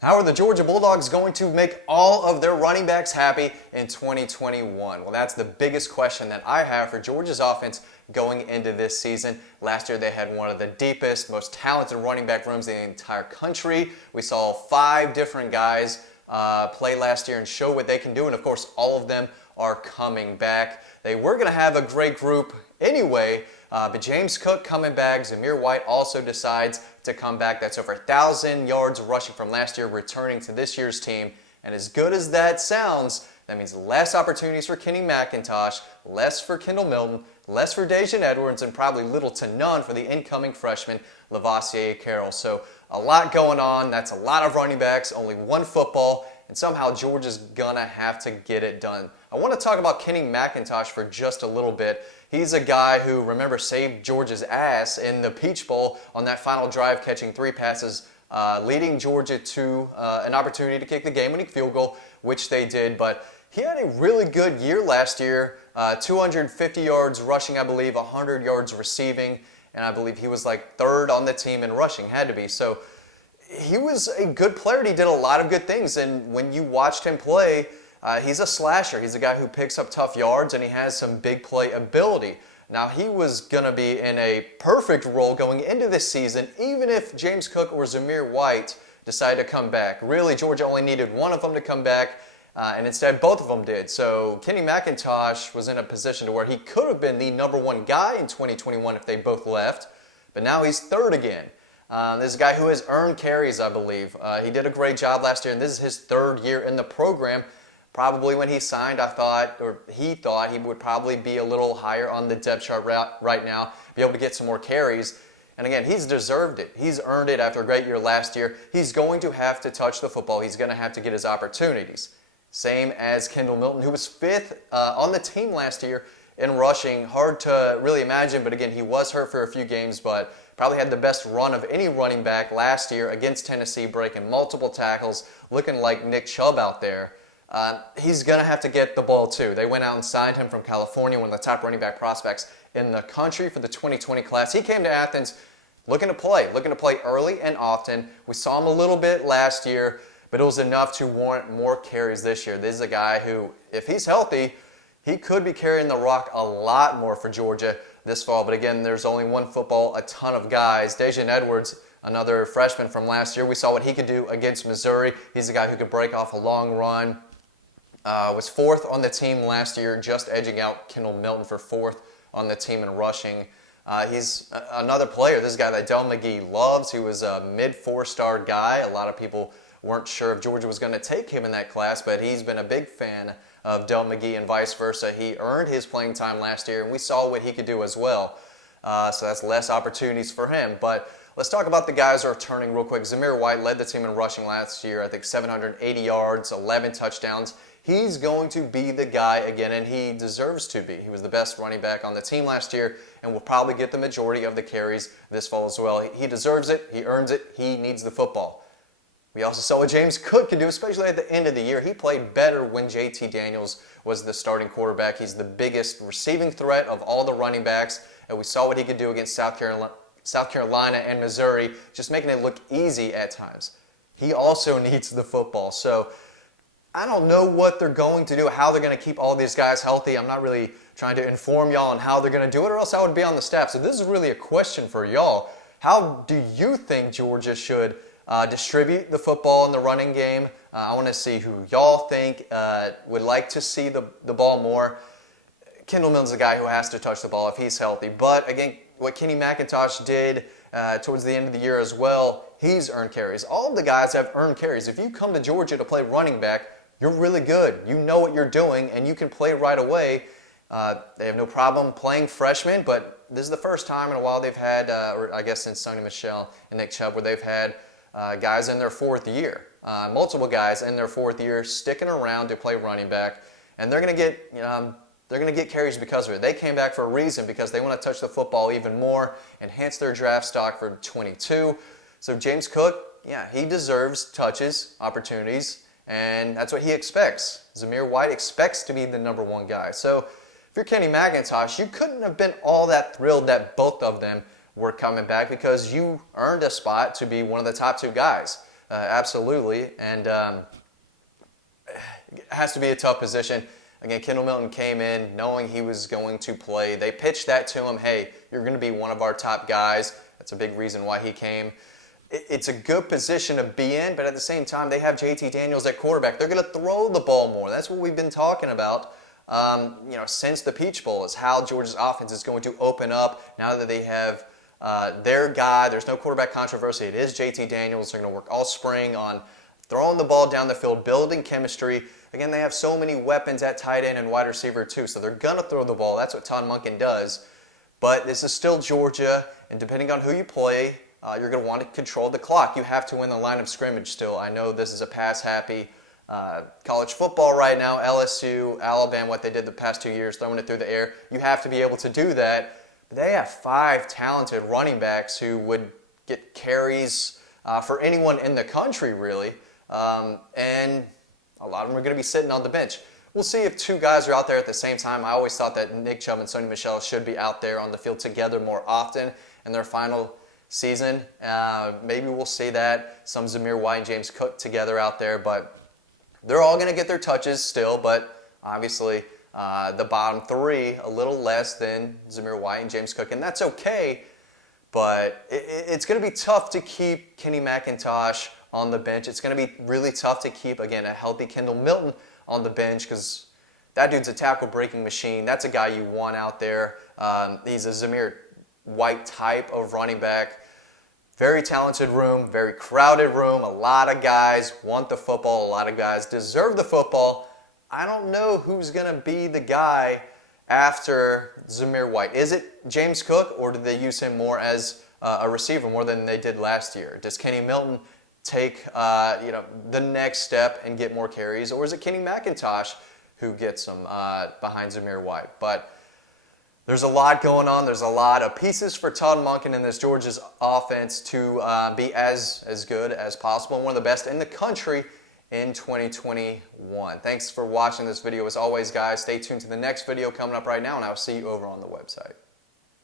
How are the Georgia Bulldogs going to make all of their running backs happy in 2021? Well, that's the biggest question that I have for Georgia's offense going into this season. Last year, they had one of the deepest, most talented running back rooms in the entire country. We saw 5 different guys play last year and show what they can do, and of course, all of them are coming back. They were going to have a great group anyway, but James Cook coming back. Zamir White also decides to come back. That's over 1,000 yards rushing from last year, returning to this year's team. And as good as that sounds, that means less opportunities for Kenny McIntosh, less for Kendall Milton, less for Daijun Edwards, and probably little to none for the incoming freshman, Lavassier Carroll. So a lot going on. That's a lot of running backs, only one football, and somehow Georgia's going to have to get it done. I want to talk about Kenny McIntosh for just a little bit. He's a guy who, remember, saved Georgia's ass in the Peach Bowl on that final drive, catching 3 passes, leading Georgia to an opportunity to kick the game-winning field goal, which they did. But he had a really good year last year, 250 yards rushing, I believe, 100 yards receiving, and I believe he was like 3rd on the team in rushing, had to be. So he was a good player. He did a lot of good things, and when you watched him play, he's a slasher. He's a guy who picks up tough yards, and he has some big play ability. Now, he was going to be in a perfect role going into this season, even if James Cook or Zamir White decided to come back. Really, Georgia only needed one of them to come back, and instead both of them did. So Kenny McIntosh was in a position to where he could have been the number 1 guy in 2021 if they both left, but now he's 3rd again. This is a guy who has earned carries, I believe. He did a great job last year, and this is his 3rd year in the program. Probably when he signed, he thought he would probably be a little higher on the depth chart right now, be able to get some more carries. And again, he's deserved it. He's earned it after a great year last year. He's going to have to touch the football. He's going to have to get his opportunities. Same as Kendall Milton, who was 5th on the team last year in rushing. Hard to really imagine, but again, he was hurt for a few games, but probably had the best run of any running back last year against Tennessee, breaking multiple tackles, looking like Nick Chubb out there. He's going to have to get the ball too. They went out and signed him from California, one of the top running back prospects in the country for the 2020 class. He came to Athens looking to play early and often. We saw him a little bit last year, but it was enough to warrant more carries this year. This is a guy who, if he's healthy, he could be carrying the rock a lot more for Georgia this fall. But again, there's only one football, a ton of guys. Daijun Edwards, another freshman from last year. We saw what he could do against Missouri. He's a guy who could break off a long run. Was 4th on the team last year, just edging out Kendall Milton for 4th on the team in rushing. He's another player, this guy that Del McGee loves. He was a mid-4-star guy. A lot of people weren't sure if Georgia was going to take him in that class, but he's been a big fan of Del McGee and vice versa. He earned his playing time last year, and we saw what he could do as well. So that's less opportunities for him. But let's talk about the guys who are returning real quick. Zamir White led the team in rushing last year, I think 780 yards, 11 touchdowns. He's going to be the guy again, and he deserves to be. He was the best running back on the team last year and will probably get the majority of the carries this fall as well. He deserves it. He earns it. He needs the football. We also saw what James Cook could do, especially at the end of the year. He played better when JT Daniels was the starting quarterback. He's the biggest receiving threat of all the running backs, and we saw what he could do against South Carolina and Missouri, just making it look easy at times. He also needs the football. So I don't know what they're going to do, how they're going to keep all these guys healthy. I'm not really trying to inform y'all on how they're going to do it, or else I would be on the staff. So this is really a question for y'all. How do you think Georgia should distribute the football in the running game? I want to see who y'all think would like to see the ball more. Kendall Milton's a guy who has to touch the ball if he's healthy. But again, what Kenny McIntosh did towards the end of the year as well, he's earned carries. All of the guys have earned carries. If you come to Georgia to play running back, you're really good. You know what you're doing, and you can play right away. They have no problem playing freshmen, but this is the first time in a while they've had, or I guess since Sony Michel and Nick Chubb, where they've had guys in their 4th year, multiple guys in their 4th year sticking around to play running back, and they're going to get carries because of it. They came back for a reason, because they want to touch the football even more, enhance their draft stock for 22. So James Cook, yeah, he deserves touches, opportunities, and that's what he expects. Zamir White expects to be the number 1 guy. So if you're Kenny McIntosh, you couldn't have been all that thrilled that both of them were coming back, because you earned a spot to be one of the top 2 guys. absolutely. And it has to be a tough position. Again, Kendall Milton came in knowing he was going to play. They pitched that to him, hey, you're going to be one of our top guys. That's a big reason why he came. It's a good position to be in, but at the same time, they have JT Daniels at quarterback. They're going to throw the ball more. That's what we've been talking about since the Peach Bowl, is how Georgia's offense is going to open up now that they have their guy. There's no quarterback controversy. It is JT Daniels. They're going to work all spring on throwing the ball down the field, building chemistry. Again, they have so many weapons at tight end and wide receiver too, so they're going to throw the ball. That's what Todd Monken does. But this is still Georgia, and depending on who you play, you're going to want to control the clock. You have to win the line of scrimmage still. I know this is a pass-happy college football right now. LSU, Alabama, what they did the past 2 years, throwing it through the air. You have to be able to do that. But they have 5 talented running backs who would get carries for anyone in the country, really. And a lot of them are going to be sitting on the bench. We'll see if 2 guys are out there at the same time. I always thought that Nick Chubb and Sony Michel should be out there on the field together more often in their final season. Maybe we'll see that. Some Zamir White and James Cook together out there, but they're all going to get their touches still, but obviously the bottom 3 a little less than Zamir White and James Cook, and that's okay, but it's going to be tough to keep Kenny McIntosh on the bench. It's going to be really tough to keep, again, a healthy Kendall Milton on the bench, because that dude's a tackle-breaking machine. That's a guy you want out there. He's a Zamir White type of running back. Very talented room, very crowded room. A lot of guys want the football. A lot of guys deserve the football. I don't know who's going to be the guy after Zamir White. Is it James Cook, or do they use him more as a receiver more than they did last year? Does Kenny Milton take the next step and get more carries, or is it Kenny McIntosh who gets them behind Zamir White? But there's a lot going on. There's a lot of pieces for Todd Monken in this Georgia's offense to be as good as possible and one of the best in the country in 2021. Thanks for watching this video. As always, guys, stay tuned to the next video coming up right now, and I'll see you over on the website.